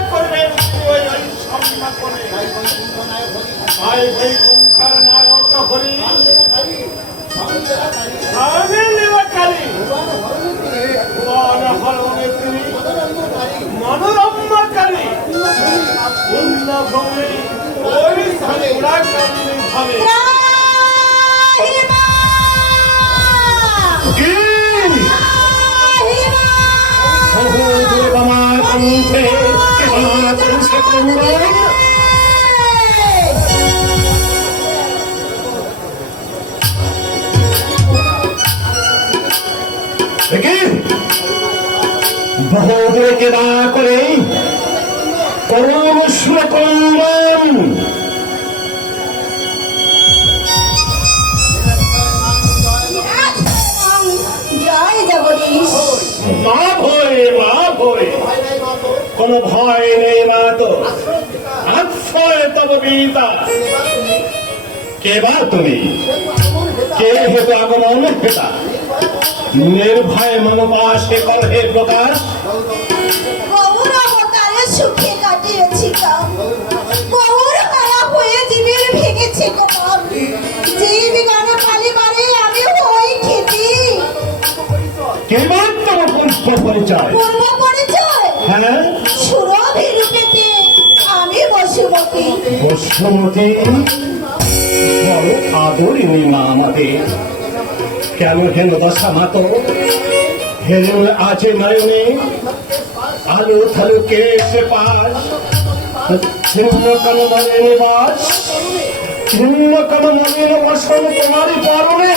করিবেন ভাই ভাই কুঙ্কার নায়ক হরি। আমি লীলাকারী মনোরঞ্জনকারী মনোরম্যকারী কান্দি ভাবে। কেবল তুলসে কুমরণ দেখি বহুদূরে কেদা করে করুণ সুর কন্দন জয় জগদীশ মা ভয়ে মা ভয়ে ভয় নাই মাতো কোন ভয় নেই মা তো। আশ্রয় তব গীতা। কে বা তুমি? কে হেতু আগমন হেতা নির্ভয় মনোবাসে করহে প্রকাশ? গৌর অবতারে সুখে কাটিয়েছি কাম। গৌর হয়ে জীবের ভেঙেছে কপাল জীব গান কালি মারে আমি হই খেতি কে বা তোমার পূর্ব পরিচয়? পূর্ব পরিচয় হ্যাঁ? সুরভি রূপেতে আমি বসুমতী। বসুমতী? বড় আদরিনী মা আমাদের কেন হেন দশা মাতো? হেন আছে নয়নে আলু থালু কেসে পাশ। ছিন্ন কন মনে নিবাস ছিন্ন কন মনের বসন তোমারই পরনে।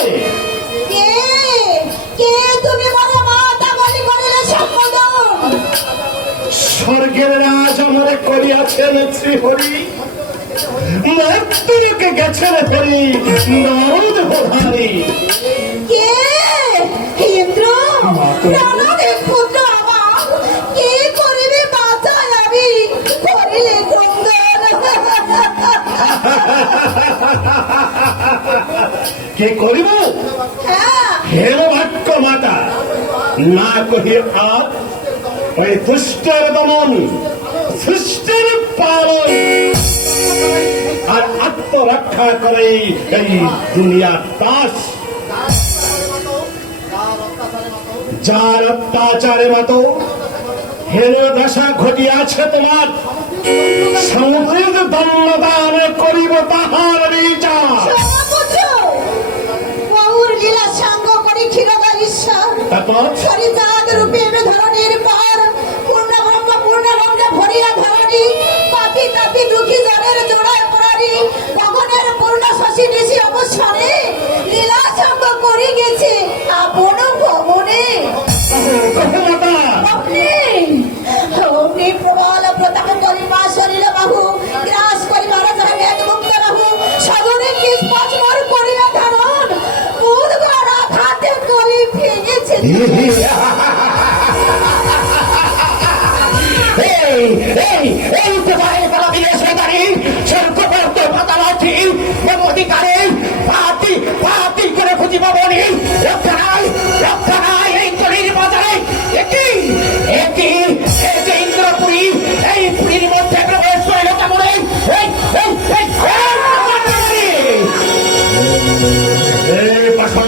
কে? কে তুমি স্বর্গের রাজ আমরে করিয়াছেন শ্রীহরি মৃত্যুকে গেছেন হরি নরদ প্রধানী। কে? ইন্দ্র? প্রাণের পুত্র আমার। কে করিবে বাঁচায় আমি? করিলে ক্রন্দন। কে করিব? হ্যাঁ। বাক্য মাতা। না কহি আর ওই দুষ্টের দমন সৃষ্টির পালন। আর আত্মরক্ষা করে এই দুনিয়ার দাস যার অত্যাচারে মতো হেন দশা ঘটিয়াছে তোমার সমুদ্রের দণ্ডদান করিব তাহার বিচার তারপর? সরিজাত রূপে এবে ধরণীর পার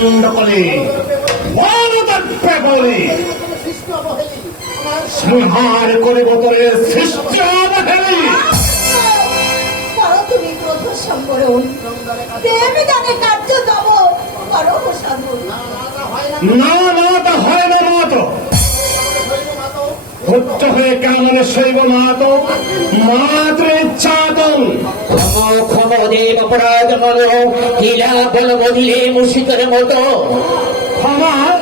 এই করে বলে সংহার করে বদলে সৃষ্টি অবহেলী তুমি ক্রোধ সম্বরণ প্রেম জানে কার্য তব করো না না তা হয় না। ভক্ত হয়ে কেমন শৈব মাত মাত্র ইচ্ছাদন ক্ষমদেব অপরাধ মন বল বলিলে মুশিকের মতো। আমার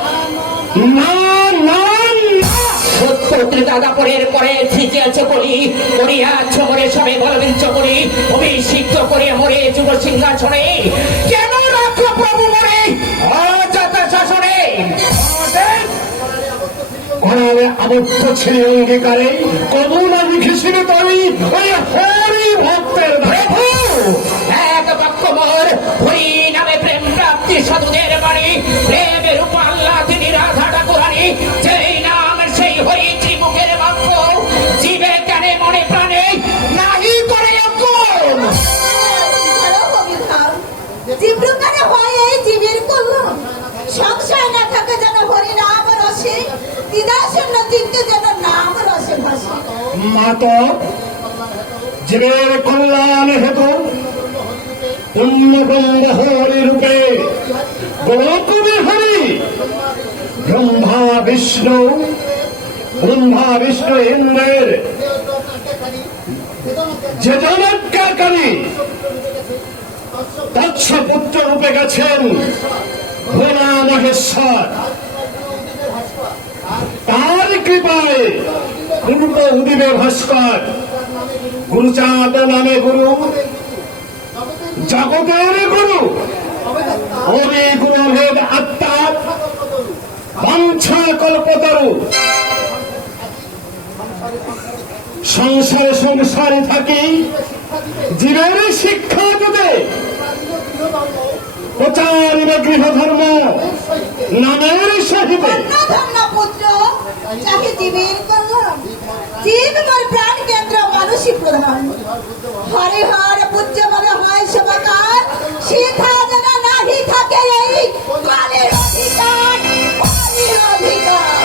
না না সত্য ত্রিদাদাপরের পরে ছিচিয়াছে বলি করিয়াছ মরে সবে বলবিঞ্চ করি অভিষিক্ত করে মরে যুব সিংহাসনে। কেন আবদ্ধ ছেলে অঙ্গীকারে কবু না লিখেছিল তুমি ওই হরি ভক্তের এক বাক্য মোর হরি নামে প্রেম প্রাপ্তি সাধুদের খ্যাত জীবের কল্যাণ হেতু পুণ্যব্রহ্ম হরি রূপে গৌতমী হরি, ব্রহ্মা বিষ্ণু ব্রহ্মা বিষ্ণু ইন্দ্রের যে জনকারী তৎস পুত্র রূপে গেছেন ভোলা মহেশ্বর। তার কৃপায় পূর্ব উদিবে ভাস্কর গুরুচাঁদ নামে গুরু, জগতের গুরু অবি গুরু ভেদ আত্মা, বাঞ্ছা কল্পতরু। সংসারে সংসারে থাকি, জীবের শিক্ষা দিতে। প্রচারিবে গৃহধর্ম, নামের সহিতে। ধন্য পুত্র চাহে জীবের মোর প্রাণ কেন্দ্র মানুষই প্রধান। হরে হর পূজ্য মনে হয় সমাকার সীতা যেন নাহি থাকে এই কালের অধিকার কালের অধিকার।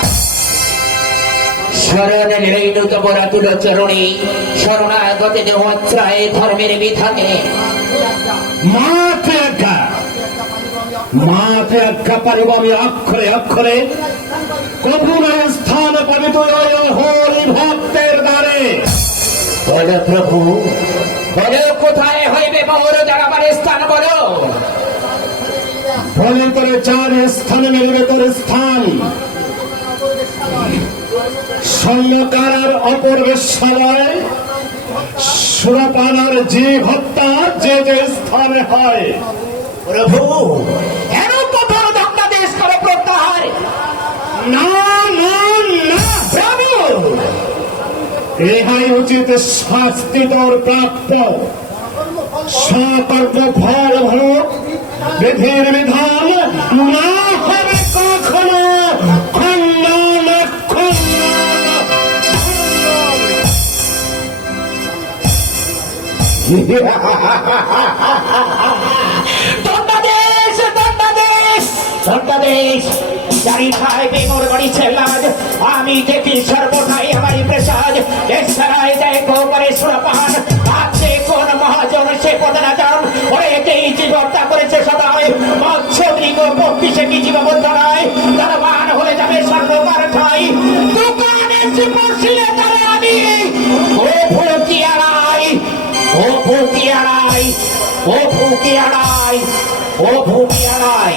শরণে রেণু তবরা তুল চরণী শরণাগত ধর্মের বিধানে। মাথে আজ্ঞা মাথে আজ্ঞা পারিব আমি অক্ষরে অক্ষরে। কপুর স্থান পবিত্র বলো প্রভু বলো কোথায় হইবে মোর জাগাবার স্থান বলো? বলে করে চার স্থানে মিলবে তোর স্থান। স্বর্ণকার অপরবেশালয় সুরপানার জীব হত্যা যে যে স্থানে হয়। প্রভু কেন কঠোর দণ্ডাদেশ করে প্রত্যাহার। না না না। প্রভু ইহাই উচিত শাস্তি তোর প্রাপ্য। সকর্ম ফল ভোগ বিধির বিধান না হবে কখনো। দণ্ডাদেশ দণ্ডাদেশ দণ্ডাদেশ জানি খাইবে মোর বাড়ি ছেলাজ আমি দেখি সর্বঠাই আমারই প্রসাদ। এছাড়াই দেখো পরে সুরপান আছে কোন মহাজন সে পদ না জান ওরে জীবনটা করেছে সদাই মৎস্য মৃগ পক্ষী সে কি জীববদ্ধ নয়? তারা মান হয়ে যাবে স্বর্ণকার ঠাই। দোকানে এসে বসিলে তারা আমি। ও ভুকি আড়াই ও ভুকি আড়াই ও ভুকি আড়াই আড়াই